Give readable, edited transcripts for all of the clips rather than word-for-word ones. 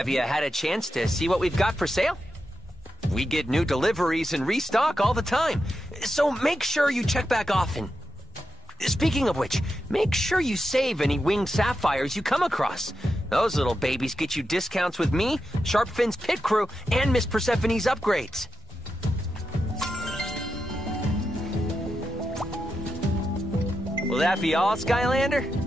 Have you had a chance to see what we've got for sale? We get new deliveries and restock all the time, so make sure you check back often. Speaking of which, make sure you save any winged sapphires you come across. Those little babies get you discounts with me, Sharpfin's pit crew, and Miss Persephone's upgrades. Will that be all, Skylander?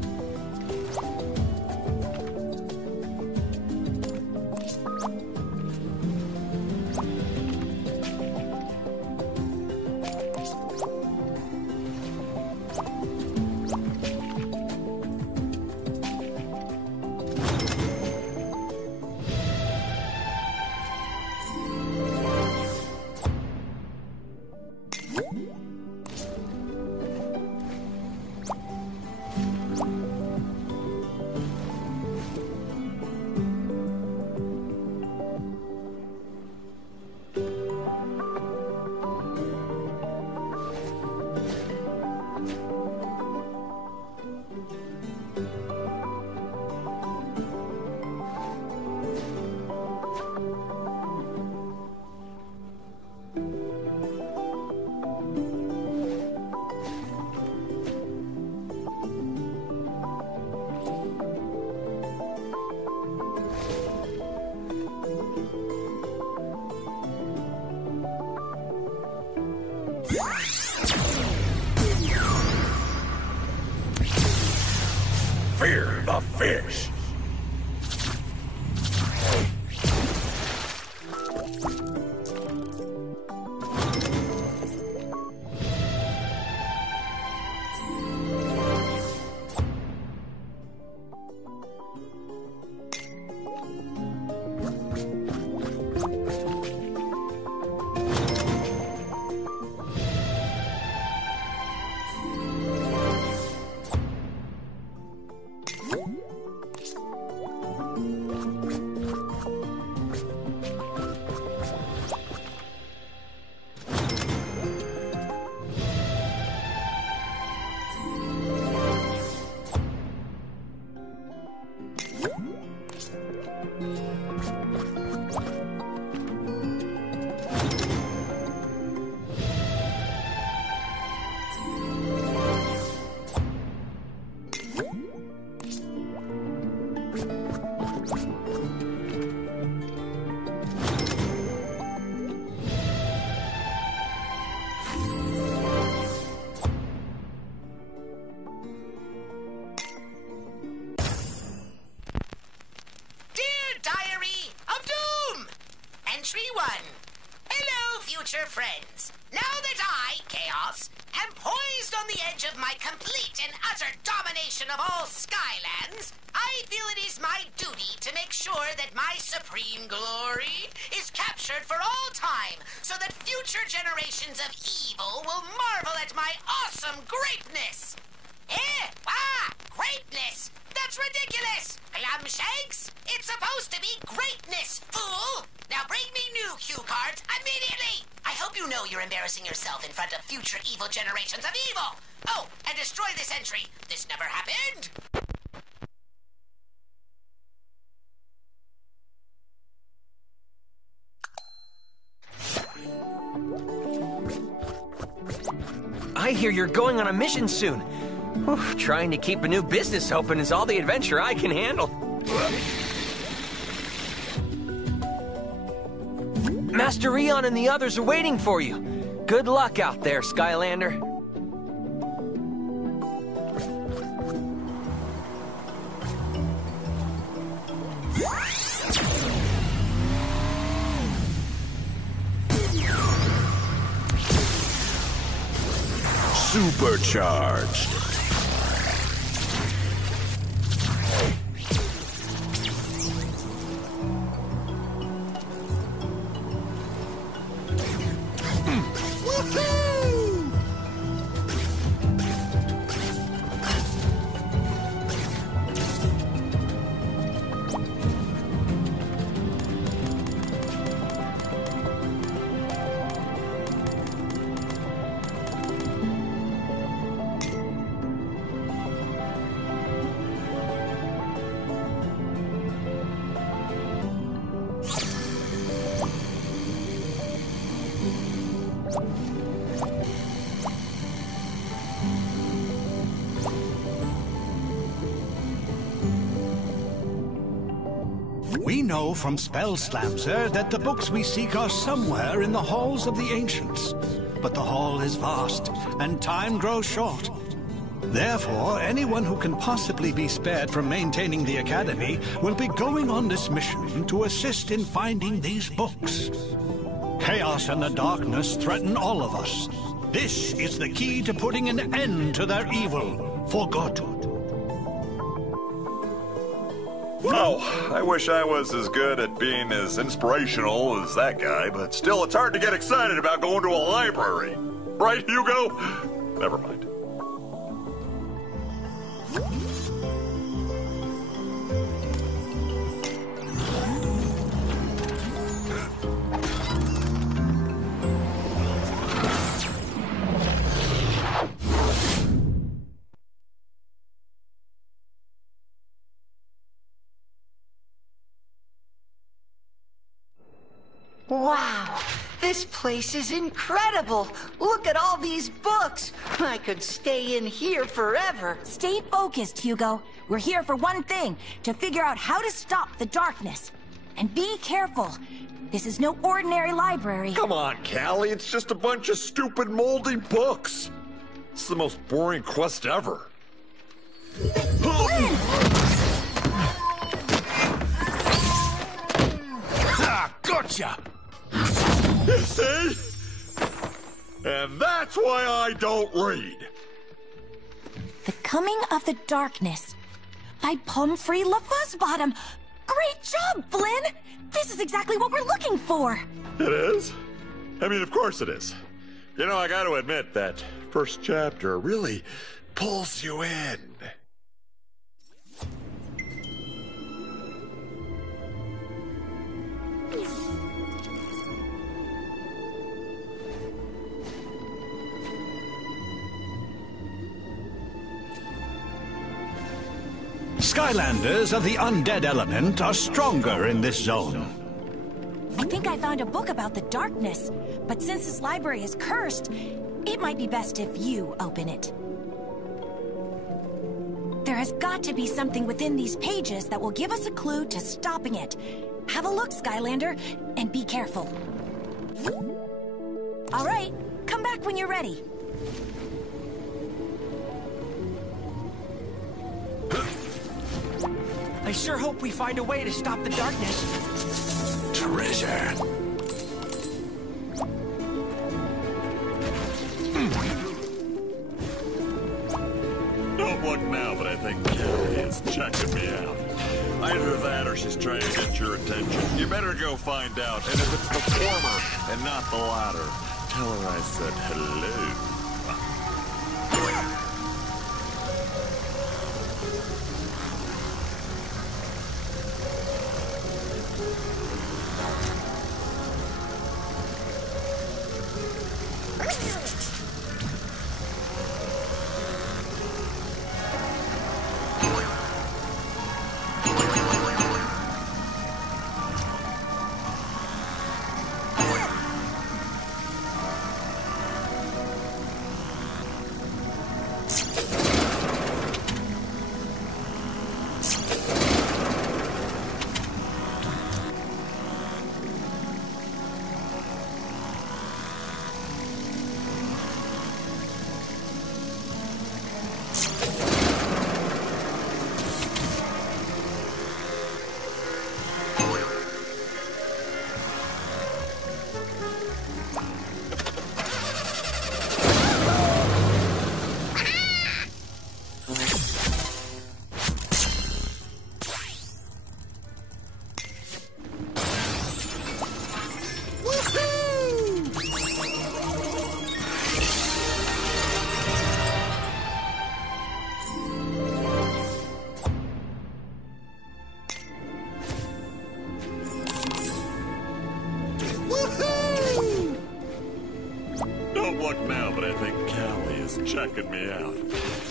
Fear the fish. future friends. Now that I, Chaos, am poised on the edge of my complete and utter domination of all Skylands, I feel it is my duty to make sure that my supreme glory is captured for all time, so that future generations of evil will marvel at my awesome greatness. Greatness! That's ridiculous! Glumshanks, it's supposed to be greatness, fool! Now bring me new cue cards immediately! I hope you know you're embarrassing yourself in front of future evil generations of evil! Oh, and destroy this entry. This never happened! I hear you're going on a mission soon. Whew, trying to keep a new business open is all the adventure I can handle. Master Eon and the others are waiting for you. Good luck out there, Skylander. Supercharged. We know from Spell Slamser that the books we seek are somewhere in the halls of the ancients. But the hall is vast, and time grows short. Therefore, anyone who can possibly be spared from maintaining the Academy will be going on this mission to assist in finding these books. Chaos and the darkness threaten all of us. This is the key to putting an end to their evil, for good. Well, I wish I was as good at being as inspirational as that guy, but still it's hard to get excited about going to a library. Right, Hugo? Never mind. Wow, this place is incredible. Look at all these books. I could stay in here forever. Stay focused, Hugo. We're here for one thing, to figure out how to stop the darkness. And be careful. This is no ordinary library. Come on, Callie, it's just a bunch of stupid moldy books. It's the most boring quest ever. Ha! Gotcha! You see? And that's why I don't read. The Coming of the Darkness by Pomfrey LaFuzzbottom. Great job, Flynn! This is exactly what we're looking for. It is? I mean, of course it is. You know, I gotta admit that first chapter really pulls you in. Skylanders of the undead element are stronger in this zone. I think I found a book about the darkness, but since this library is cursed, it might be best if you open it. There has got to be something within these pages that will give us a clue to stopping it. Have a look, Skylander, and be careful. All right, come back when you're ready. I sure hope we find a way to stop the darkness. Treasure. Don't look now, but I think Callie is checking me out. Either that or she's trying to get your attention. You better go find out. And if it's the former and not the latter, tell her I said hello. Checking me out.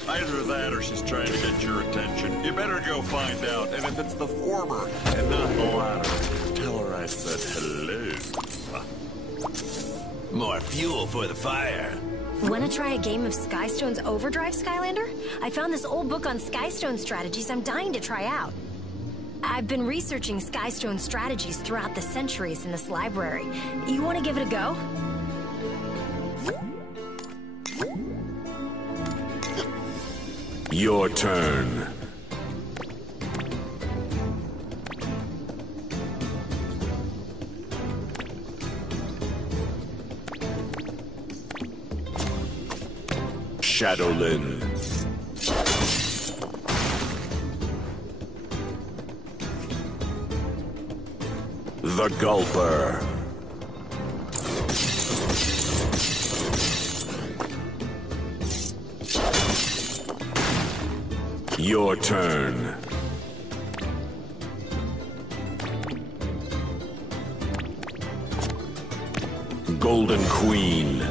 Either that or she's trying to get your attention. You better go find out. And if it's the former and not the latter, tell her I said hello. More fuel for the fire. Want to try a game of Skystone's Overdrive, Skylander? I found this old book on Skystone strategies I'm dying to try out. I've been researching Skystone strategies throughout the centuries in this library. You want to give it a go? Your turn. Shadowlin. The Gulper. Your turn. Golden Queen.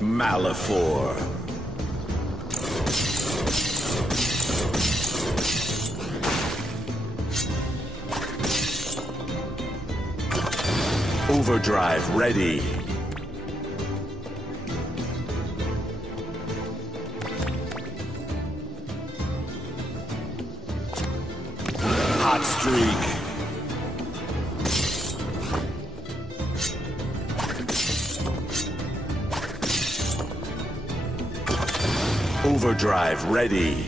Malifor. Overdrive ready. Hot streak. Overdrive ready.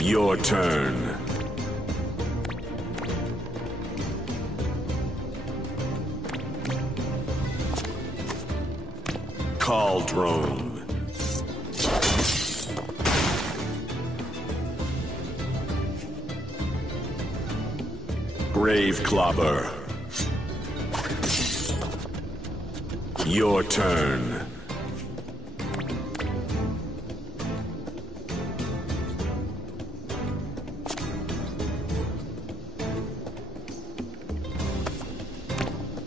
Your turn. Cauldron. Grave Clobber. Your turn.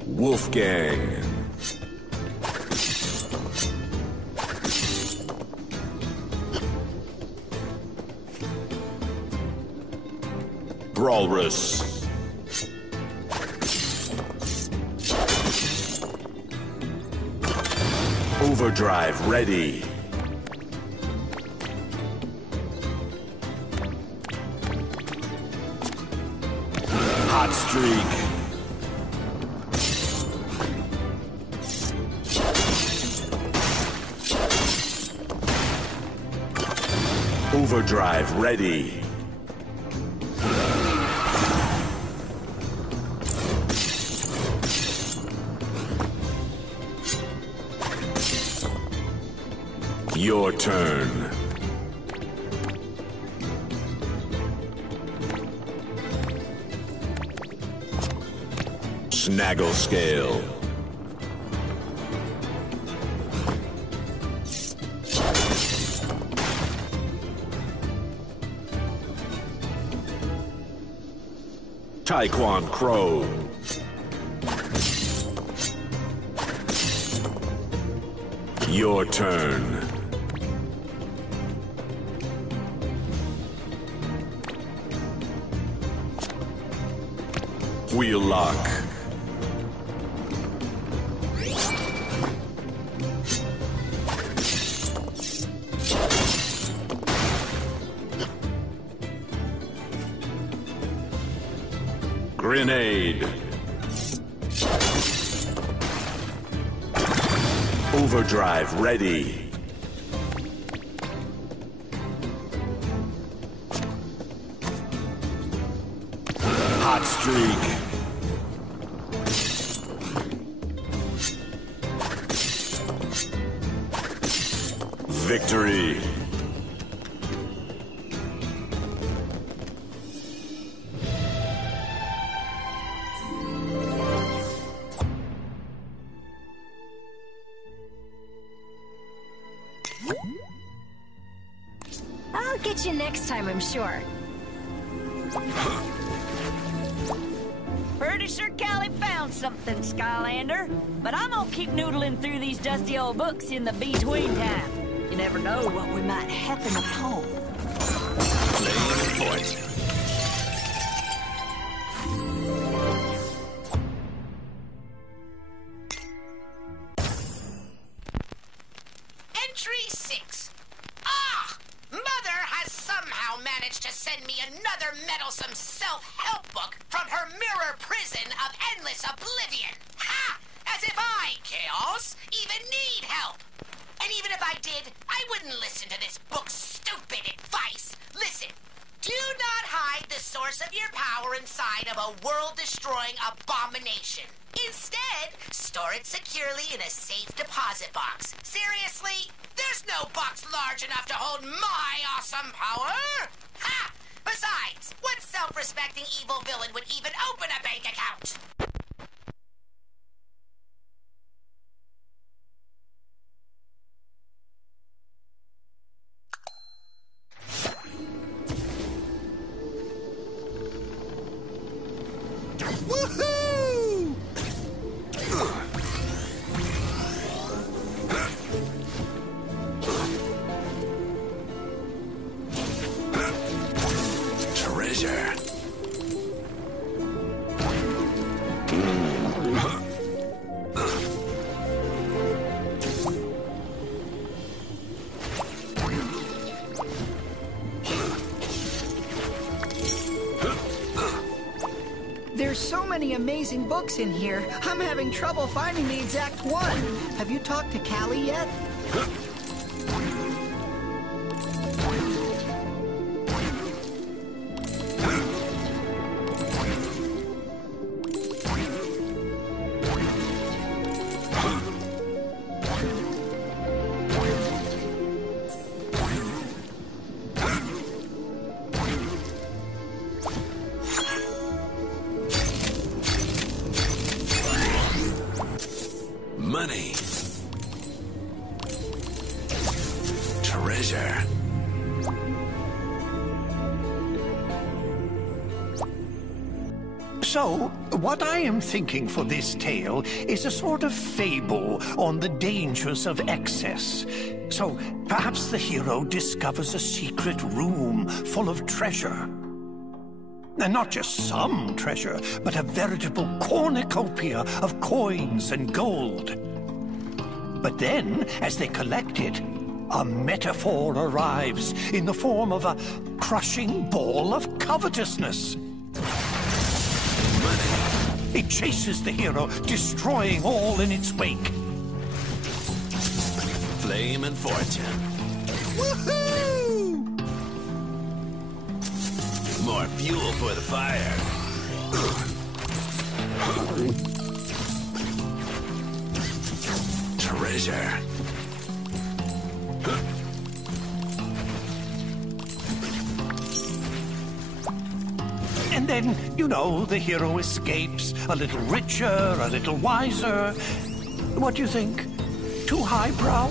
Wolfgang. Brawlrus. Overdrive ready. Hot streak. Overdrive ready. Your turn. Snaggle Scale. Taekwon Crow. Your turn. Wheel Lock. Grenade. Overdrive ready. Hot streak. Victory. I'll get you next time, I'm sure. Pretty sure Callie found something, Skylander. but I'm gonna keep noodling through these dusty old books in the between time. You never know what we might happen upon. Playing point. Entry 6. Ah! Mother has somehow managed to send me another meddlesome self-help book from her mirror prison of endless oblivion. Ha! As if I, Chaos, even need help. And even if I did, I wouldn't listen to this book's stupid advice. Listen, do not hide the source of your power inside of a world-destroying abomination. Instead, store it securely in a safe deposit box. Seriously? There's no box large enough to hold my awesome power! Ha! Besides, what self-respecting evil villain would even open a bank account? Woohoo! Treasure. There's so many amazing books in here, I'm having trouble finding the exact one. Have you talked to Callie yet? Money. Treasure. So, what I am thinking for this tale is a sort of fable on the dangers of excess. So, perhaps the hero discovers a secret room full of treasure. And not just some treasure, but a veritable cornucopia of coins and gold. But then, as they collect it, a metaphor arrives in the form of a crushing ball of covetousness. It chases the hero, destroying all in its wake. Flame and fortune. Woohoo! More fuel for the fire. Treasure. And then, you know, the hero escapes, a little richer, a little wiser. What do you think? Too highbrow?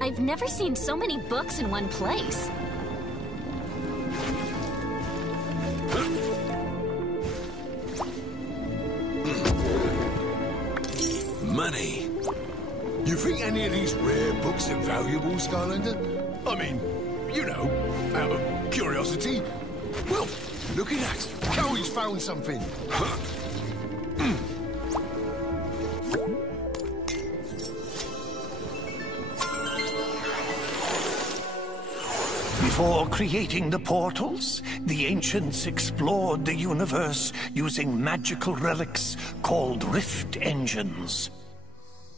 I've never seen so many books in one place. Money. You think any of these rare books are valuable, Skylander? I mean, you know, out of curiosity. Well, look at that. Cowie's found something. Before creating the portals, the ancients explored the universe using magical relics called rift engines.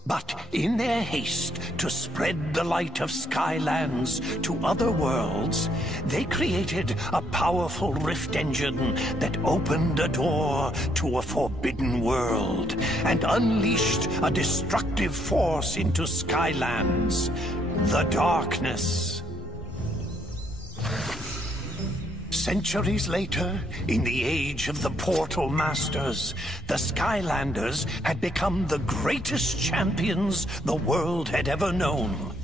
But in their haste to spread the light of Skylands to other worlds, they created a powerful rift engine that opened a door to a forbidden world and unleashed a destructive force into Skylands, the darkness. Centuries later, in the age of the Portal Masters, the Skylanders had become the greatest champions the world had ever known.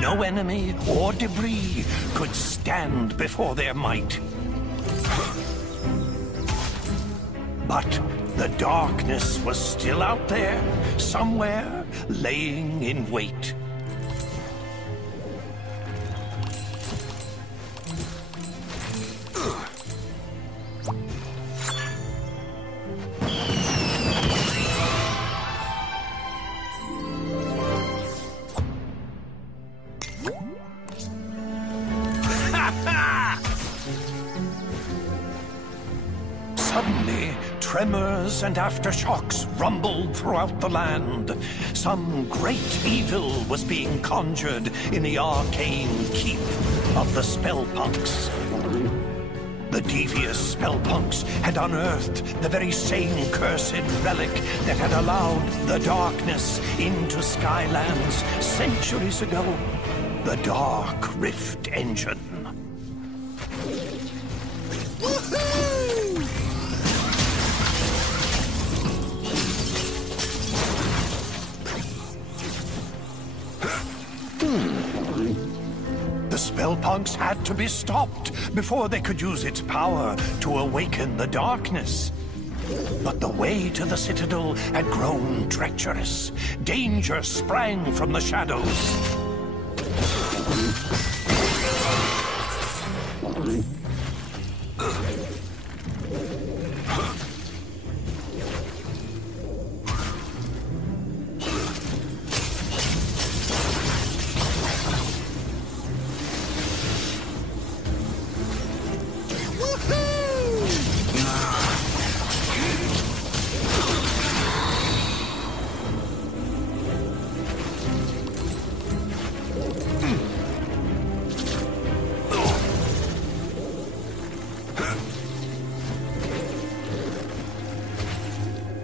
No enemy or debris could stand before their might. But the darkness was still out there, somewhere, laying in wait. Suddenly, tremors and aftershocks rumbled throughout the land. Some great evil was being conjured in the arcane keep of the Spellpunks. The devious Spellpunks had unearthed the very same cursed relic that had allowed the darkness into Skylands centuries ago. The Dark Rift Engine. The Spellpunks had to be stopped before they could use its power to awaken the darkness. But the way to the Citadel had grown treacherous. Danger sprang from the shadows.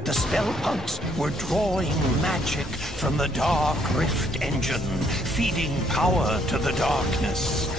The Spellpunks were drawing magic from the Dark Rift Engine, feeding power to the darkness.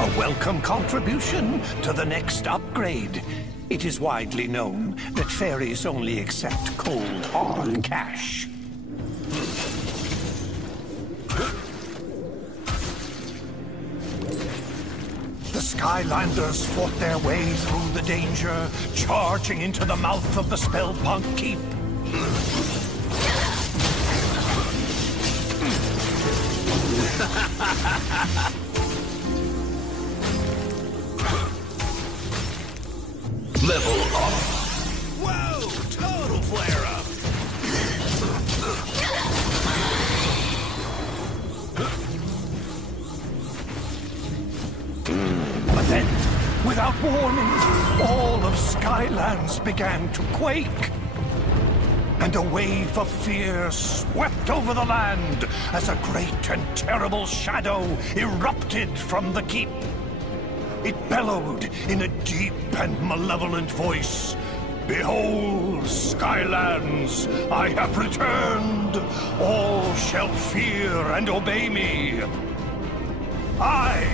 A welcome contribution to the next upgrade. It is widely known that fairies only accept cold, hard cash. The Skylanders fought their way through the danger, charging into the mouth of the Spellpunk Keep. Level up. Whoa! Total flare-up. But then, without warning, all of Skylands began to quake. And a wave of fear swept over the land as a great and terrible shadow erupted from the keep. It bellowed in a deep and malevolent voice. Behold, Skylands, I have returned. All shall fear and obey me. I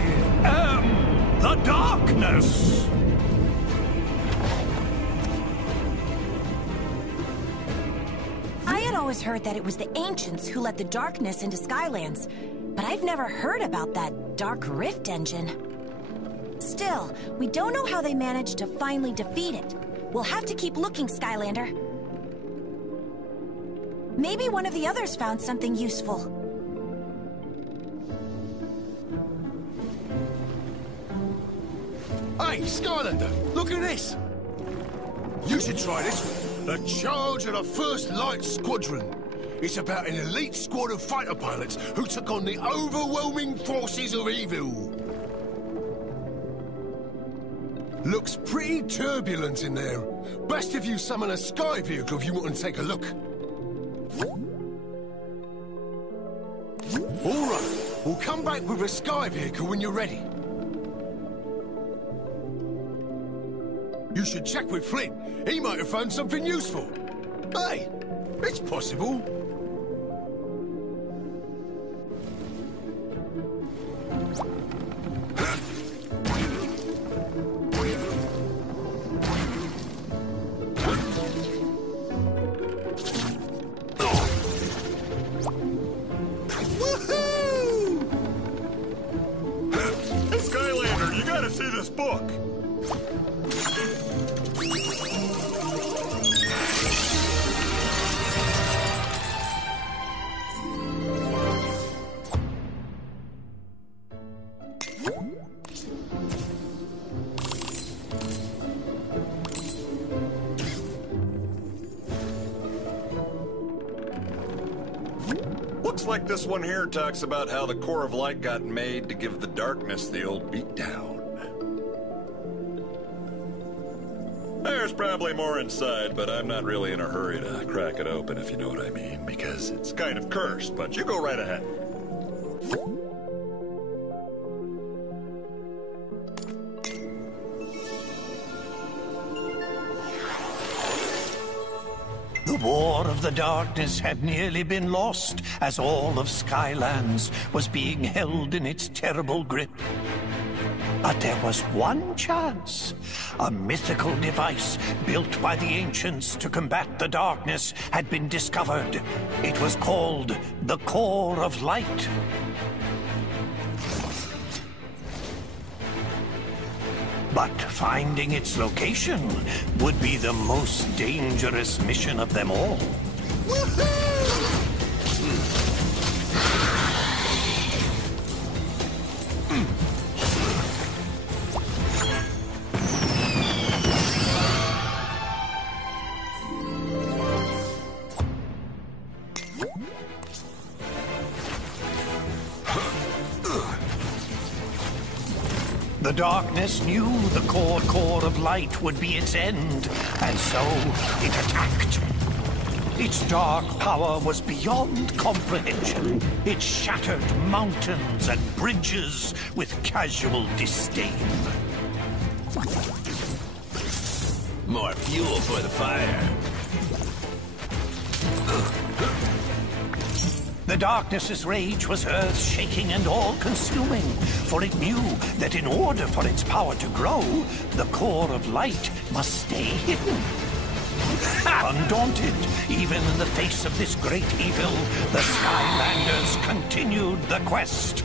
am the darkness. I had always heard that it was the ancients who let the darkness into Skylands, but I've never heard about that Dark Rift Engine. Still, we don't know how they managed to finally defeat it. We'll have to keep looking, Skylander. Maybe one of the others found something useful. Hey, Skylander, look at this! You should try this one. The Charge of the First Light Squadron. It's about an elite squad of fighter pilots who took on the overwhelming forces of evil. Looks pretty turbulent in there. Best if you summon a sky vehicle if you want to take a look. All right, we'll come back with a sky vehicle when you're ready. You should check with Flint. He might have found something useful. Hey, it's possible. Skylander, you gotta see this book. Looks like this one here talks about how the core of light got made to give the darkness the old beatdown. There's probably more inside, but I'm not really in a hurry to crack it open, if you know what I mean, because it's kind of cursed, but you go right ahead. The War of the Darkness had nearly been lost, as all of Skylands was being held in its terrible grip. But there was one chance. A mythical device built by the ancients to combat the darkness had been discovered. It was called the Core of Light. But finding its location would be the most dangerous mission of them all. The darkness knew the core of light would be its end, and so it attacked. Its dark power was beyond comprehension. It shattered mountains and bridges with casual disdain. More fuel for the fire. The darkness's rage was earth-shaking and all-consuming, for it knew that in order for its power to grow, the core of light must stay hidden. Undaunted, even in the face of this great evil, the Skylanders continued the quest.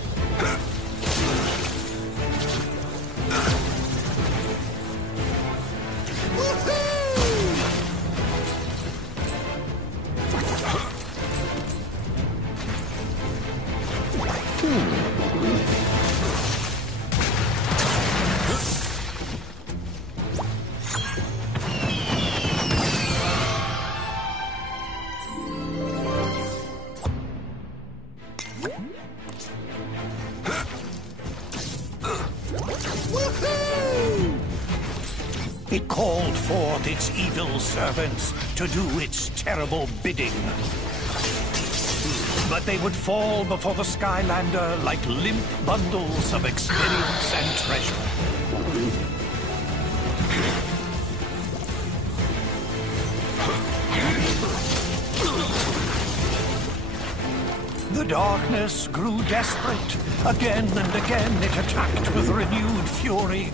It called forth its evil servants to do its terrible bidding. But they would fall before the Skylander like limp bundles of experience and treasure. The darkness grew desperate. Again and again it attacked with renewed fury.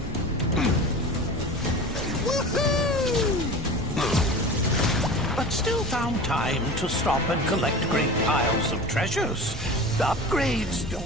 But still found time to stop and collect great piles of treasures. The upgrades don't...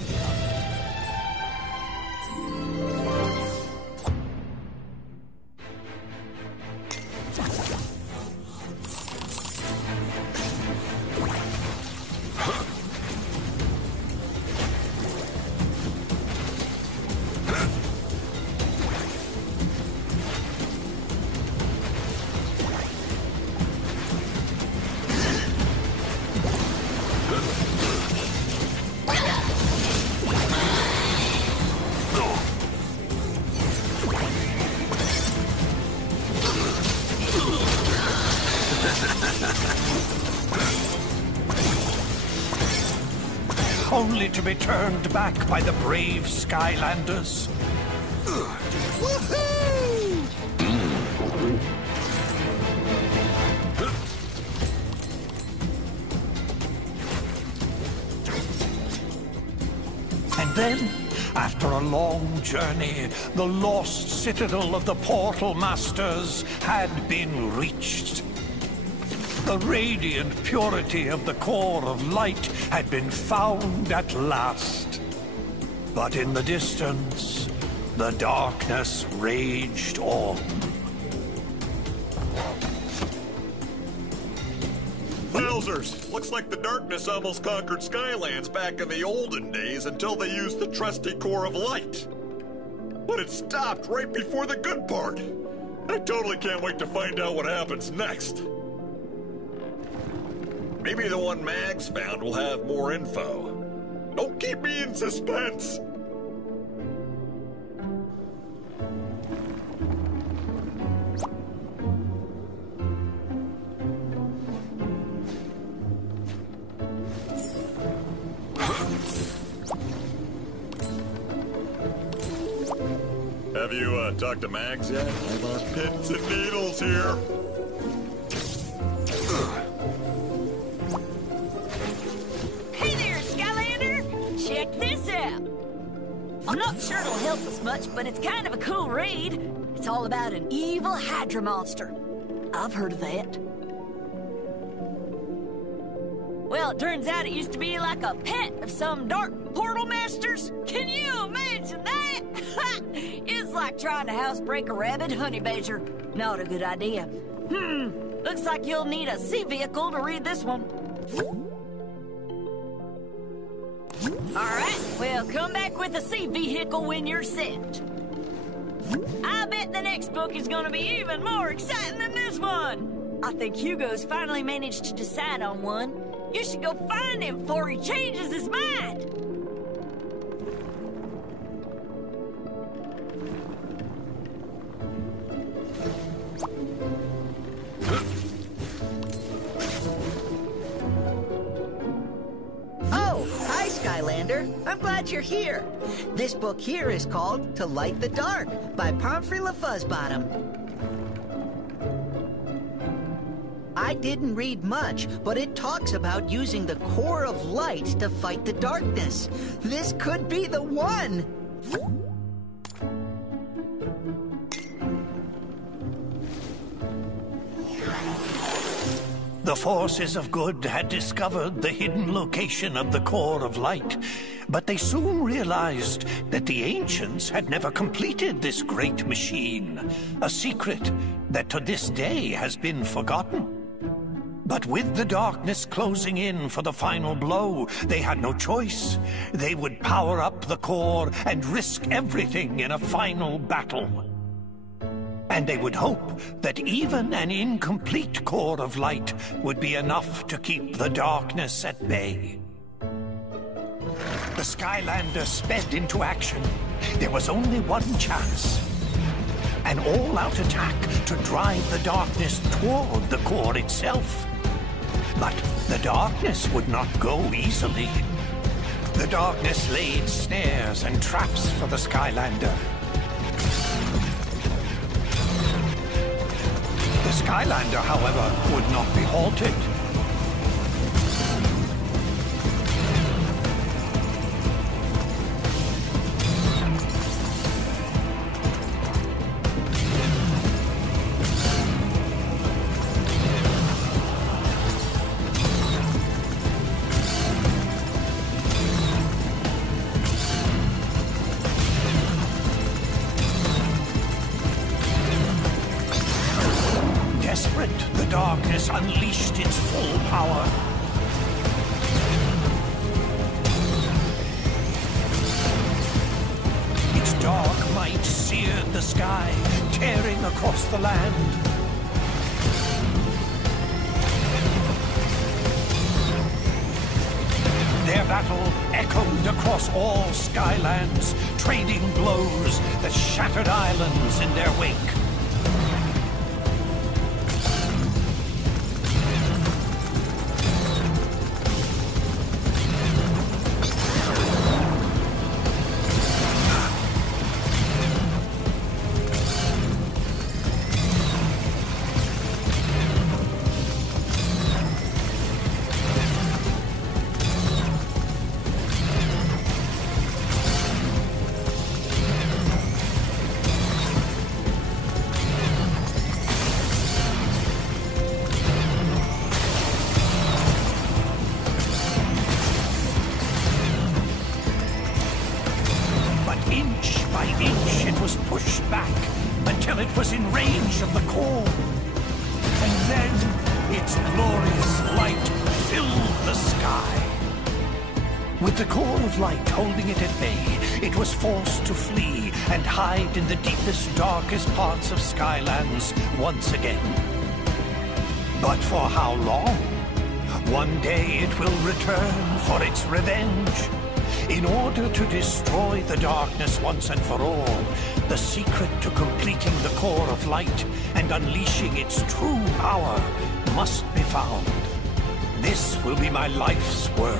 Only to be turned back by the brave Skylanders. And then, after a long journey, the lost citadel of the Portal Masters had been reached. The radiant purity of the core of light had been found at last. But in the distance, the darkness raged on. Wowzers! Looks like the darkness almost conquered Skylands back in the olden days until they used the trusty core of light. But it stopped right before the good part. I totally can't wait to find out what happens next. Maybe the one Mags found will have more info. Don't keep me in suspense! Have you talked to Mags yet? I'm on pins and needles here. Hey there, Skylander! Check this out! I'm not sure it'll help us much, but it's kind of a cool read. It's all about an evil Hydra monster. I've heard of that. Well, it turns out it used to be like a pet of some dark portal masters. Can you imagine that? It's like trying to housebreak a rabid honey badger. Not a good idea. Looks like you'll need a sea vehicle to read this one. Alright, well, come back with a sea vehicle when you're set. I bet the next book is gonna be even more exciting than this one. I think Hugo's finally managed to decide on one. You should go find him before he changes his mind. Oh, hi, Skylander. I'm glad you're here. This book here is called To Light the Dark by Pomfrey LaFuzzbottom. I didn't read much, but it talks about using the core of light to fight the darkness. This could be the one! The forces of good had discovered the hidden location of the core of light, but they soon realized that the ancients had never completed this great machine, a secret that to this day has been forgotten. But with the darkness closing in for the final blow, they had no choice. They would power up the core and risk everything in a final battle. And they would hope that even an incomplete core of light would be enough to keep the darkness at bay. The Skylanders sped into action. There was only one chance. An all-out attack to drive the darkness toward the core itself. But the darkness would not go easily. The darkness laid snares and traps for the Skylander. The Skylander, however, would not be halted. Desperate, the darkness unleashed its full power. Its dark might seared the sky, tearing across the land. Their battle echoed across all Skylands, trading blows that shattered islands in their wake. its glorious light filled the sky. With the core of light holding it at bay, it was forced to flee and hide in the deepest, darkest parts of Skylands once again. But for how long? One day it will return for its revenge. In order to destroy the darkness once and for all, the secret to completing the core of light and unleashing its true power must be found. This will be my life's work.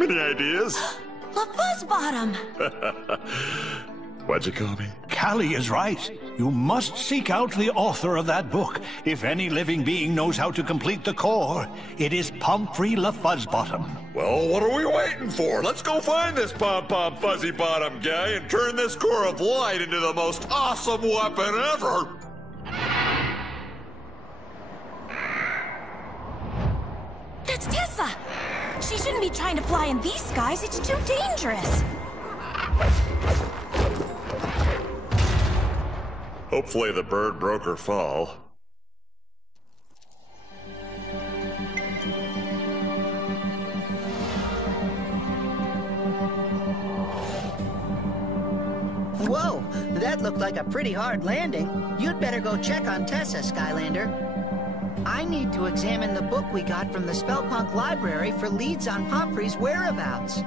Any ideas? The Fuzzbottom! What'd you call me? Callie is right. You must seek out the author of that book. If any living being knows how to complete the core, it is Pomfrey LaFuzzbottom. Well, what are we waiting for? Let's go find this pom-pom fuzzy bottom guy and turn this core of light into the most awesome weapon ever! That's Tessa! She shouldn't be trying to fly in these skies. It's too dangerous. Hopefully the bird broke her fall. Whoa, that looked like a pretty hard landing. You'd better go check on Tessa, Skylander. I need to examine the book we got from the Spellpunk Library for leads on Pomfrey's whereabouts.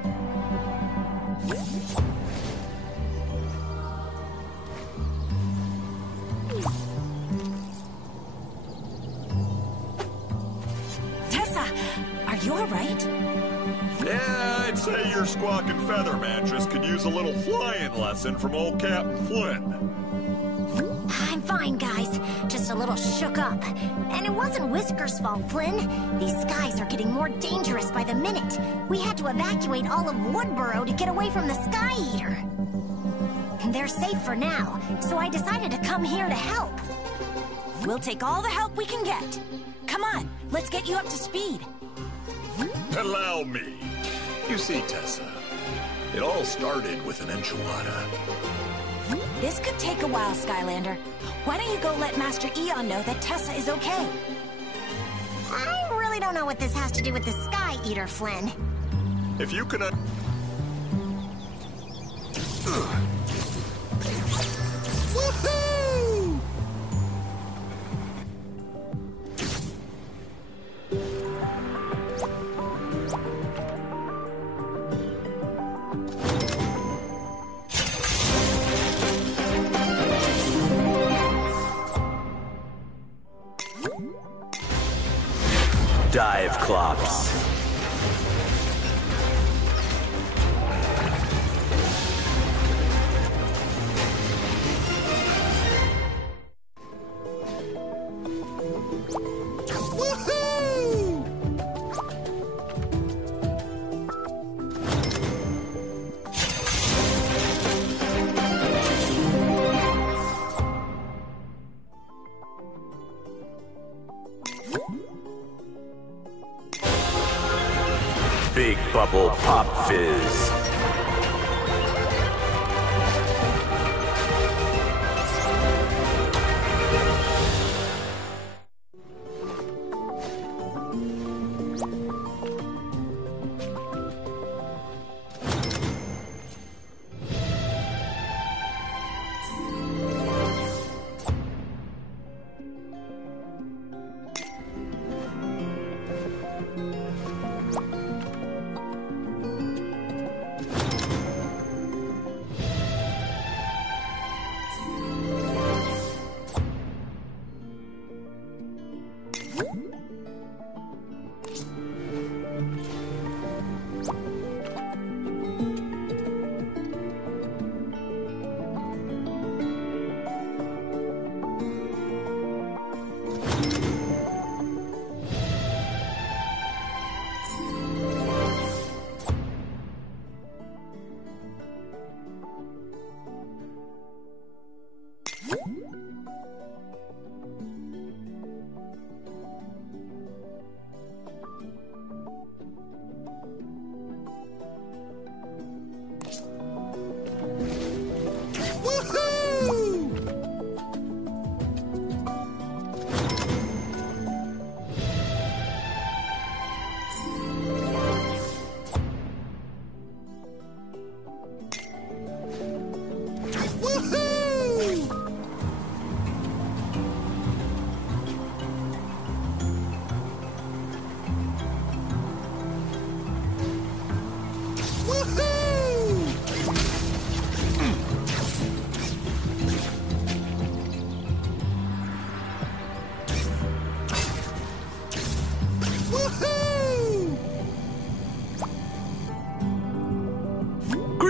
Tessa, are you all right? Yeah, I'd say your squawking feather mattress could use a little flying lesson from old Captain Flynn. I'm fine, guys. Just a little shook up. And it wasn't Whisker's fault, Flynn. These skies are getting more dangerous by the minute. We had to evacuate all of Woodboro to get away from the Sky Eater. They're safe for now, so I decided to come here to help. We'll take all the help we can get. Come on, let's get you up to speed. Allow me. You see, Tessa, it all started with an enchilada. This could take a while, Skylander. Why don't you go let Master Eon know that Tessa is okay? I really don't know what this has to do with the Sky Eater, Flynn. If you can... Woohoo! Dive Clops. Woohoo! Big Bubble Pop Fizz.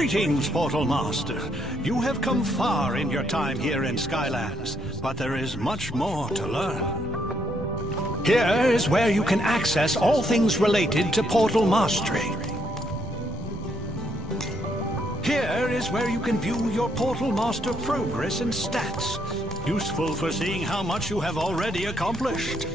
Greetings, Portal Master. You have come far in your time here in Skylands, but there is much more to learn. Here is where you can access all things related to Portal Mastery. Here is where you can view your Portal Master progress and stats, useful for seeing how much you have already accomplished.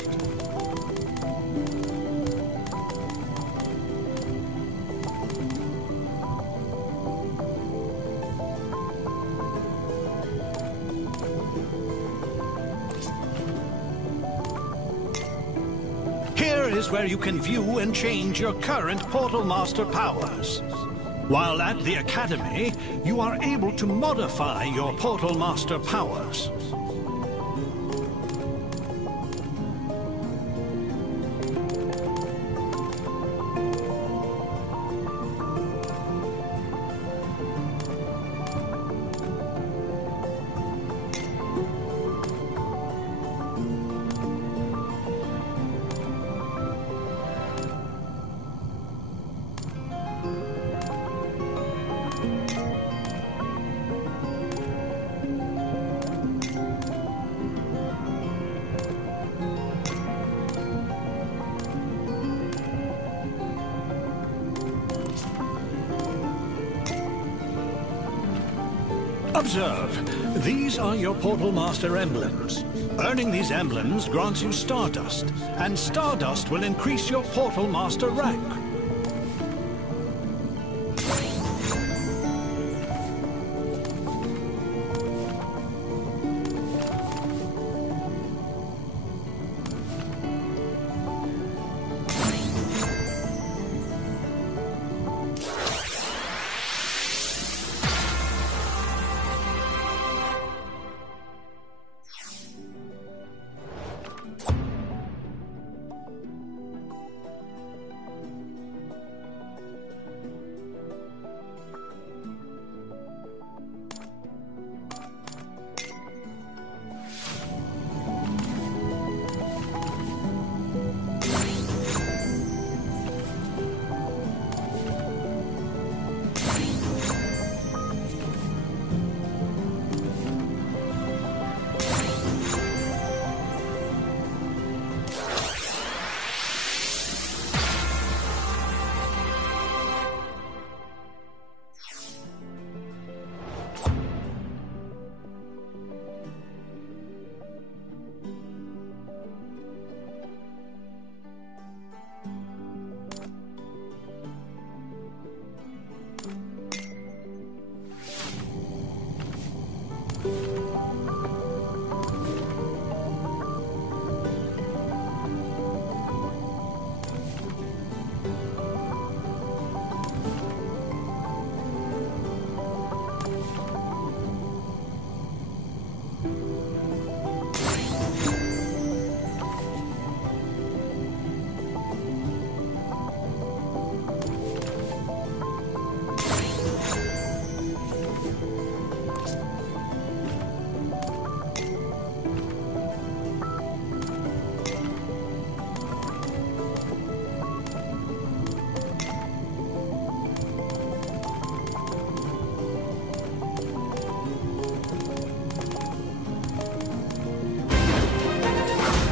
Here is where you can view and change your current Portal Master powers. While at the Academy, you are able to modify your Portal Master powers. Observe. These are your Portal Master emblems. Earning these emblems grants you Stardust, and Stardust will increase your Portal Master rank.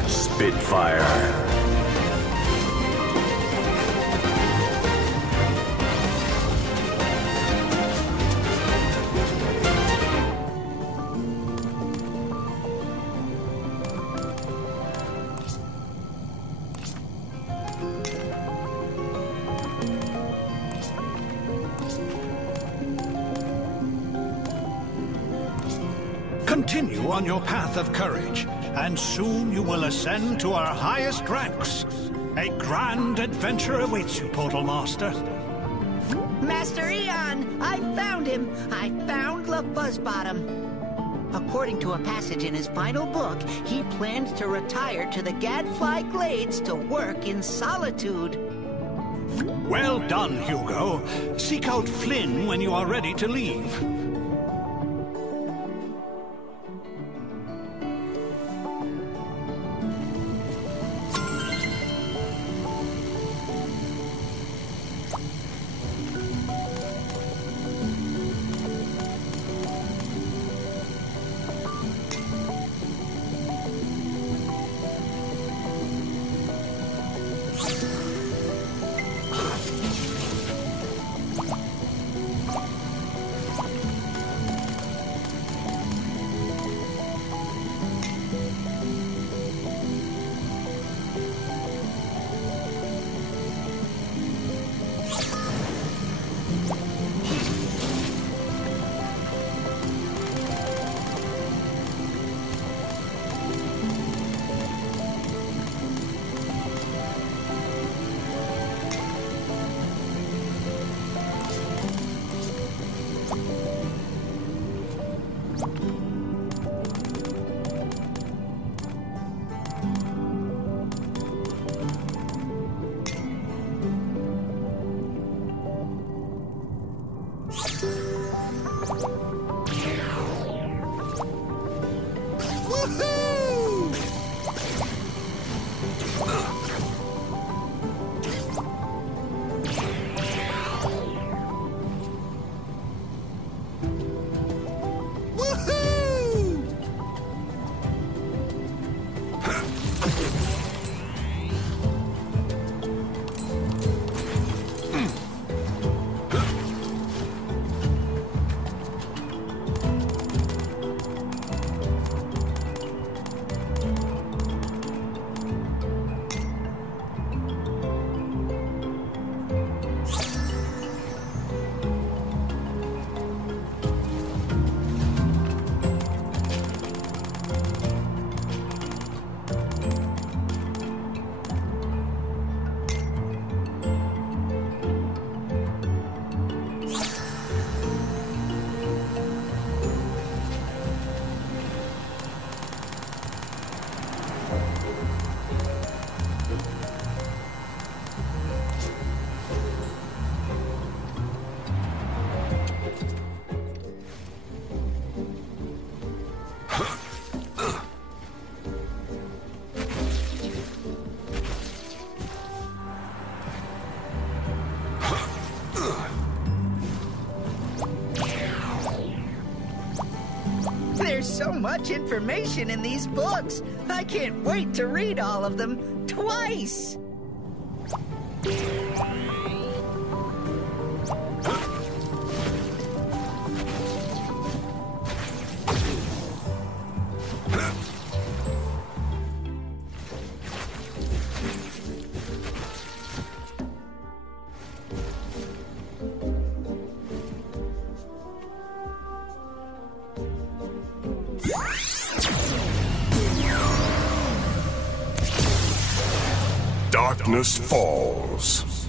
Spitfire. Continue on your path of courage, and soon you will ascend to our highest ranks. A grand adventure awaits you, Portal Master. Master Eon, I found him. I found LaFuzzbottom. According to a passage in his final book, he planned to retire to the Gadfly Glades to work in solitude. Well done, Hugo. Seek out Flynn when you are ready to leave. so much information in these books. I can't wait to read all of them twice. Darkness falls.